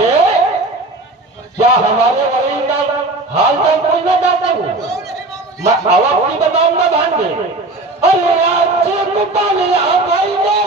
भांजे क्या हमारे वही का हाल चाल कोई ना जाता हूँ मैं अब की बताऊंगा भांजे। अरे आज कुटालिया भाई ने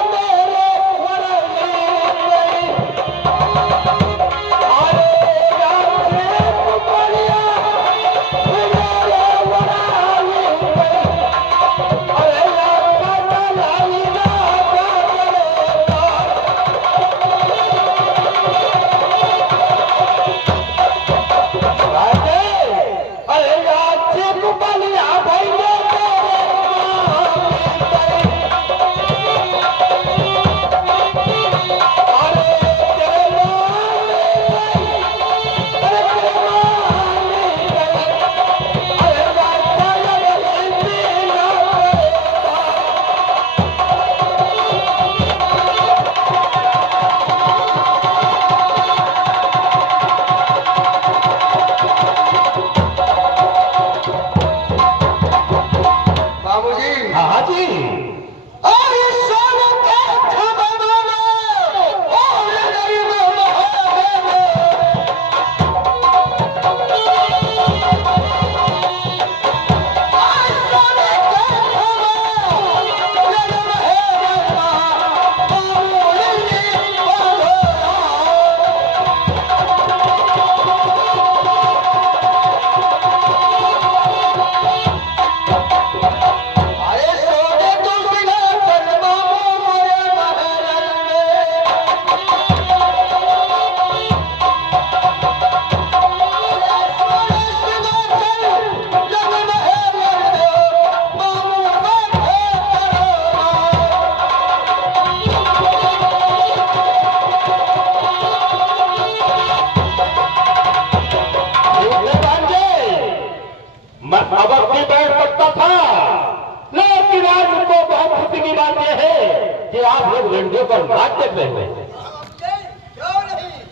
मेरे पर नाच देख रहे हैं।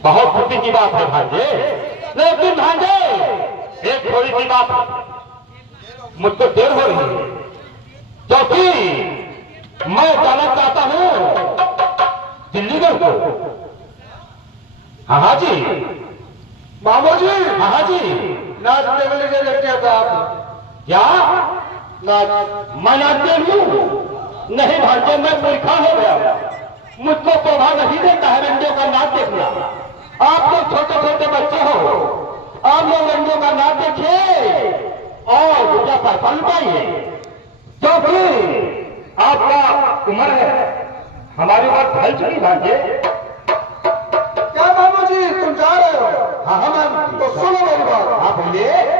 बहुत खुशी की बात है भांजे, लेकिन भांजे एक थोड़ी सी बात मुझको देर हो रही है क्योंकि मैं जाना चाहता हूं दिल्लीगढ़ को। हाँ जी मामू जी। हाँ जी नाच देवली के लेके था आप क्या मैं नाच देव नहीं भांजे, मैं मूर्खा हो गया। मुझको शोभा नहीं देता है रंडियों का नाच देखना। आप लोग छोटे छोटे बच्चे हो, आप लोग रंडियों का नाच देखिए और दूसरा पैसा लुटाइए क्योंकि आपका उम्र है, हमारी बात ढल चुकी भांजे। क्या मामू जी तुम जा रहे हो? हाँ हाँ मैम, तो सुनो मेरी बात। आप बोलिए।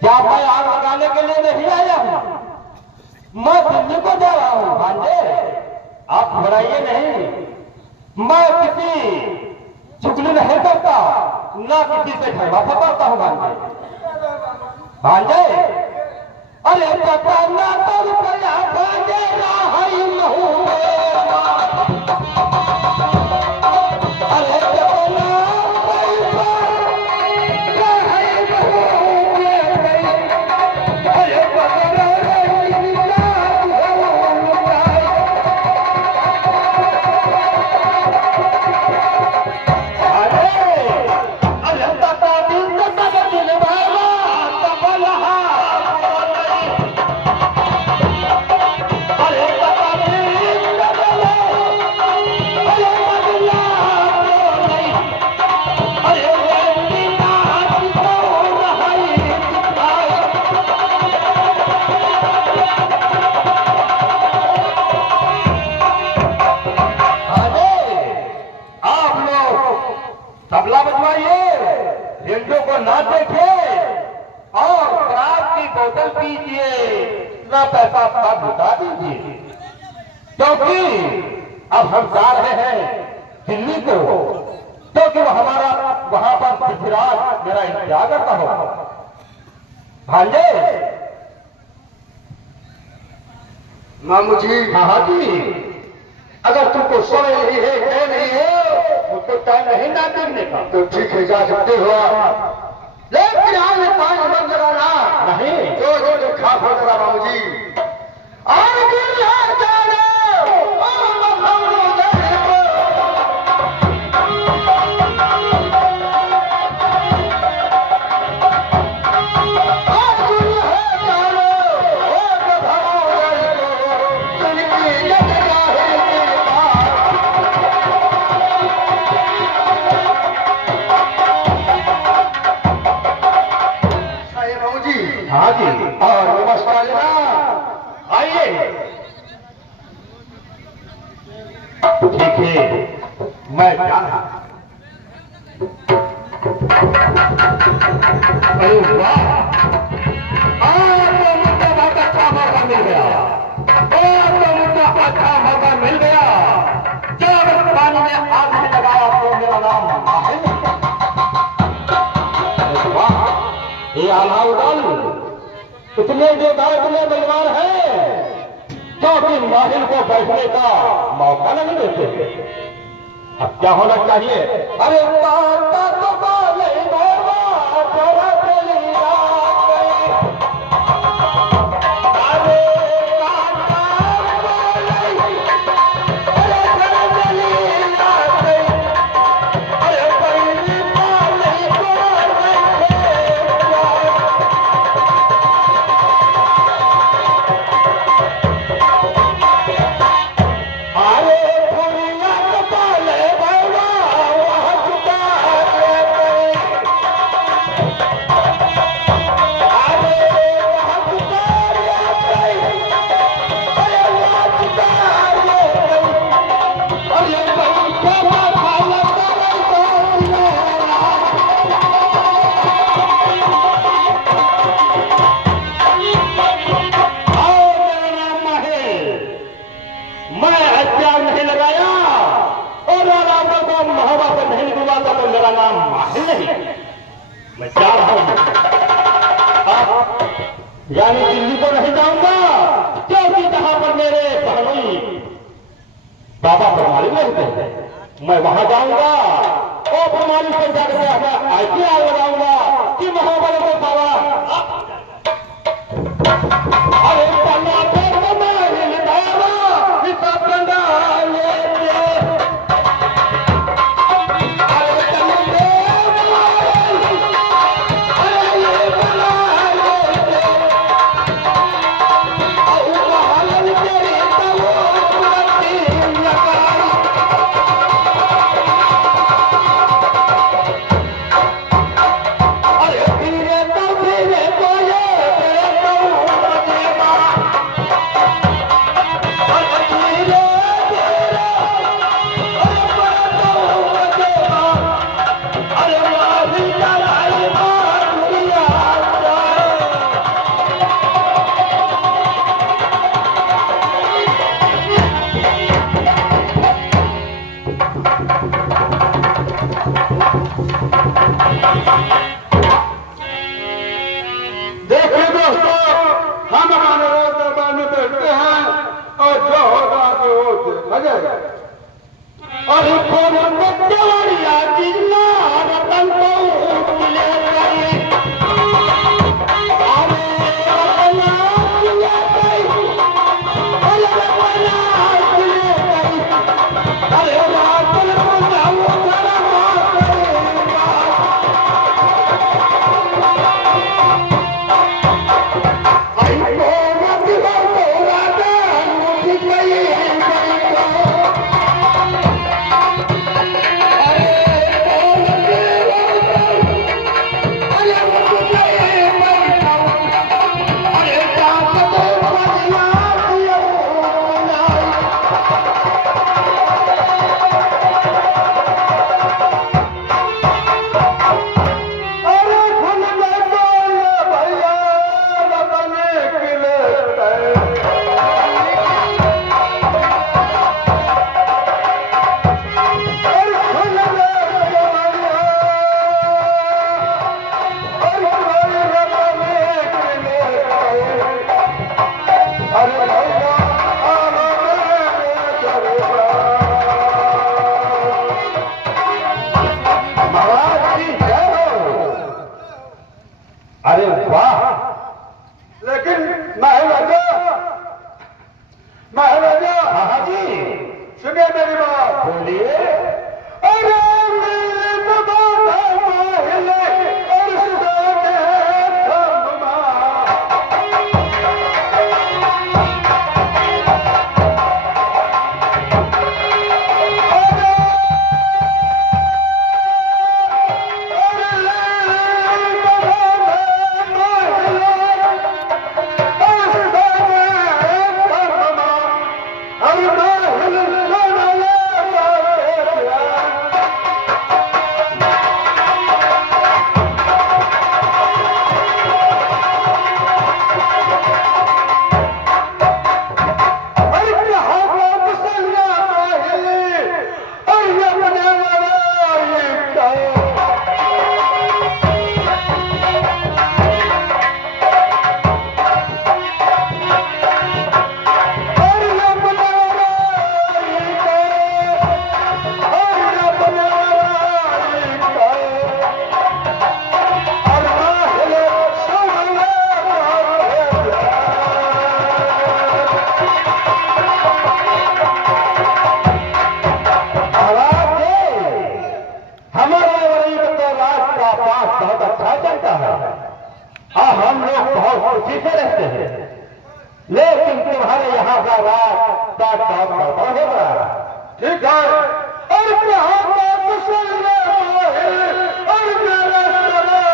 क्या मैं आग लगाने के लिए नहीं आया हूं, मैं दिल्ली को जा रहा हूं भांजे। आप घबराइए नहीं, मैं किसी चुगली नहीं करता, ना किसी से झगड़ा फसाता हूं भांजे। भांजे अरे पता ना तो रुपया भांजे राही महू अरे तबला बजवाइए, रेडियो को ना देखे और शराब की बोतल पीजिए, ना पैसा आपका लुटा दीजिए क्योंकि अब हम जा रहे हैं दिल्ली को, तो कि हमारा वहां पर पृथ्वीराज मेरा इंतजार करता हो। भांजे। मामू जी। हाँ जी, अगर तुमको समय नहीं है, कह नहीं हो, मुझको टाइम नहीं ना देखने का, तो ठीक है, जा सकते हो आप। लेकिन यहाँ में पानी बंद कराना नहीं जो जो जो खा खा करा मामू जी। और दुनिया जानो, ओ मखमलो जानो। और दुनिया जानो, ओ मखमलो जानो। सुनकी जग जाहे के पार। अरे मामू जी। हाँ जी, और नमस्कार जनाब, आइए। ठीक है, मैं जा रहा। अरे वाह, आज तो मुझको बहुत अच्छा मौका मिल गया, आज तो मुझको अच्छा मौका मिल गया। जब पानी में आग में लगाया तो मेरा नाम माहिर। अरे वाह, ये अलाउद्दीन इतने जोधा, इतने बलवान है, क्योंकि माहिर को बैठने का मौका नहीं देते। अब क्या होना चाहिए? अरे काका तो बोले बाबा, जरा चली रात गई। अरे काका बोले, अरे जरा चली रात गई। अरे पहली पाली को बैठे अरे दुनिया के पाले बाबा, वहाँ छुपा है कोई। अरे वहाँ छुपा है कोई। अरे वहाँ छुपा है कोई। अरे कोई क्या खाला करे तो मेरा। आओ मेरा नाम माहिर, मैं हथियार नहीं लगाया और राजा को मोहब्बत नहीं दिलाता तो मेरा नाम माहिर नहीं। मैं जा रहा हूं, यानी दिल्ली को नहीं जाऊंगा, क्योंकि जहां पर मेरे बहनोई बाबा परमाली रहते हैं, मैं वहां जाऊंगा और परमाली से जाकर IPR लगाऊंगा कि मोहब्बत को बाबा। अरे पन्ना पर माहिर बाबा, हिसाब गंगा लेते। अरे चलिए माहिर, अरे ये बना लेते। और बहाल तेरी तवो पुरती लगाई। अरे धीरे तो धीरे तो ये तेरे तो मजेगा। अरे धीरे धीरे, अरे बड़ा तो मजेगा। अरे माही चलाई मार दुनिया जाए। देखिए दोस्तों, हम हमारे रोज दरबार में बैठते हैं और जो होगा तो वो देखा जाएगा। अरे कौन बच्चवाड़िया जिला रतन को मिले गई। अरे रतना मिले गई। अरे रतना मिले गई। अरे रातन को जाओ जरा मारेगा। आई को मत करो राजा, मुझे गई गई को। ठीक है और कहा बात सुन ले और मेरा सरा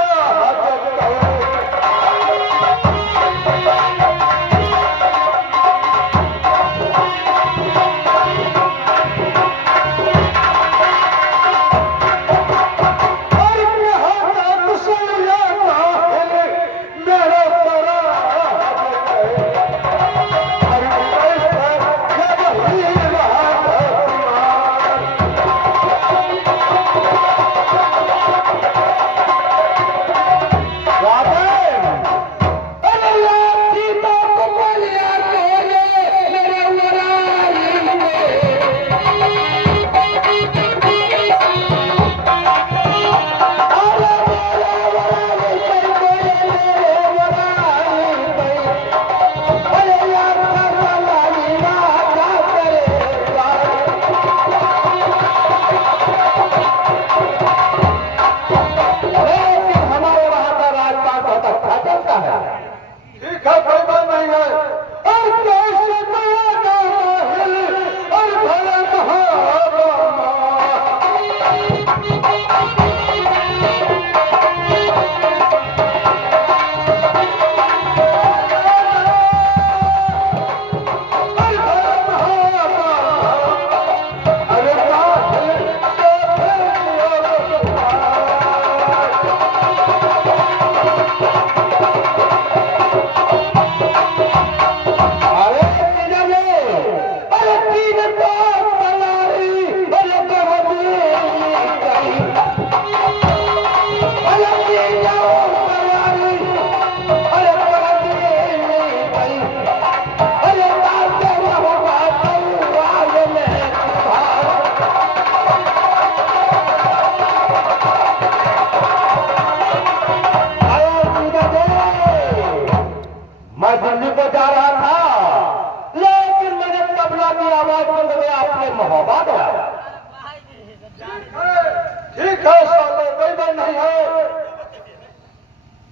ठीक है सालो कोई बात नहीं है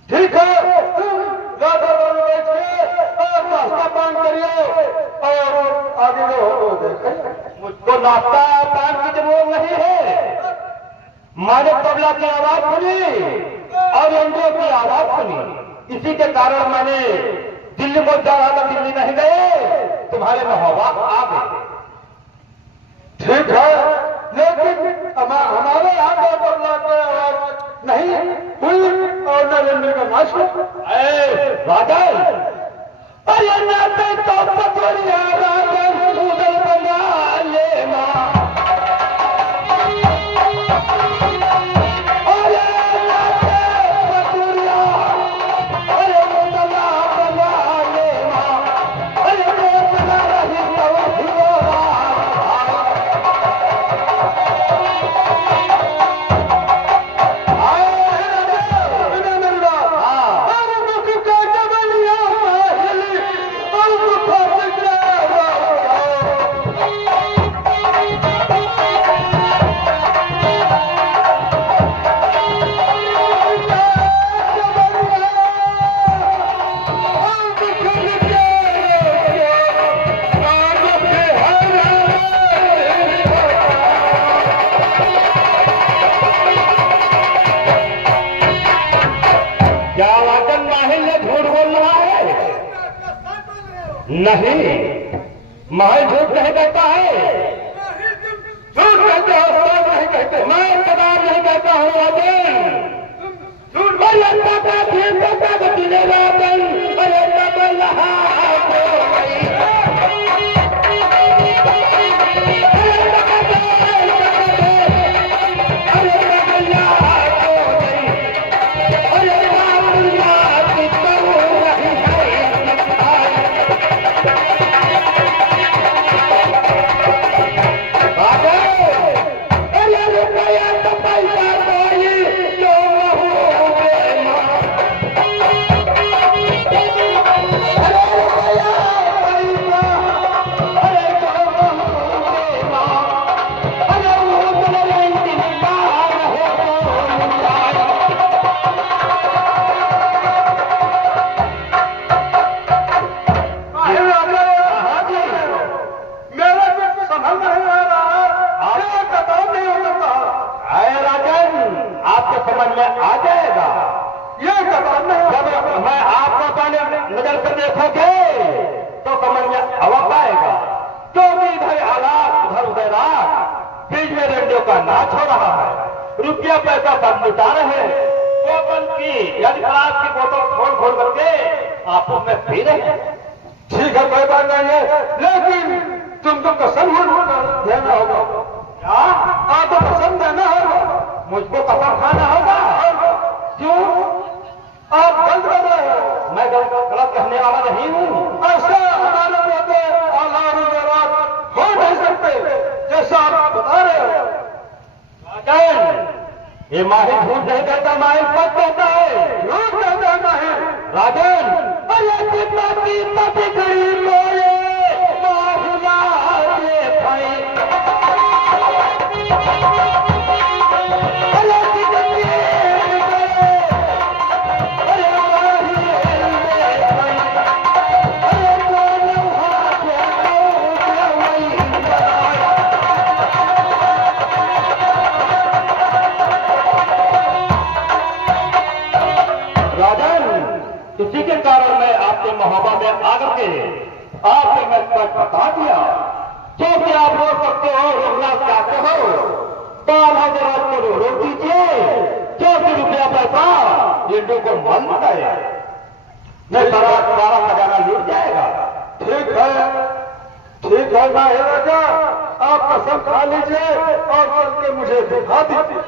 ठीक है तुम ज्यादा बैठिए और नाश्ता पान करिए और आगे लोग देखें मुझको नाश्ता पान की जरूरत नहीं है। मैंने तबला की आवाज सुनी और एनडीओ की आवाज सुनी, इसी के कारण मैंने दिल्ली को जा रहा था, दिल्ली नहीं गए, तुम्हारे महबूबा आ गए। ठीक है लेकिन हमारे यहाँ तो तबला की आवाज नहीं हुई और नरेंद्र का नाच राजन अरे नाते तो पतरिया राजन उदल बना ले मां नहीं, महल झूठ नहीं कहता है, झूठ कहते हो, नहीं कहते, मैं कदार नहीं कहता हूँ राजन, झूठ का नाच हो रहा है, रुपया पैसा सब लुटा रहे हैं, बोतल की यानी शराब की बोतल खोल खोल करके आपस में पी रहे हैं। ठीक है, कोई बात नहीं है, लेकिन तुमको कसम देना होगा। क्या आपको कसम देना होगा। मुझको कसम खाना होगा? क्यों? आप गलत कर रहे हो। मैं गलत कहने वाला नहीं हूँ। ऐसा हमारे बेटे औलाद हो नहीं सकते जैसा आप बता रहे हो। राजन, ये माहिर झूठ नहीं कहता, माहिर सच कहता है। झूठ कहता है माहिर। राजन, अरे कितना कीमत गई मोरे माहिरा ये भाई। अरे कितनी अरे माहिर ये भाई। अरे दोनों हाथों को वही बनाए। राजन, इसी के कारण मैं आपके मोहब्बत में आकर के आपसे मैं सच बता दिया। क्योंकि आप रोक सकते हो, रोकना चाहते हो, बाल हजरात को रोक दीजिए। क्योंकि रुपया पैसा इंडो को मन है, नहीं सारा खजाना लूट जाएगा। ठीक है माहिर राजा, आप कसम खा लीजिए और चल के मुझे दिखा दीजिए।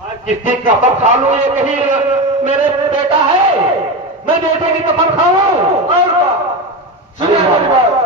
मैं किसकी कसम खा लूं? ये कहीं मेरे बेटा है, मैं बेटे की कसम खाऊं? और सुनिए मेरी बात,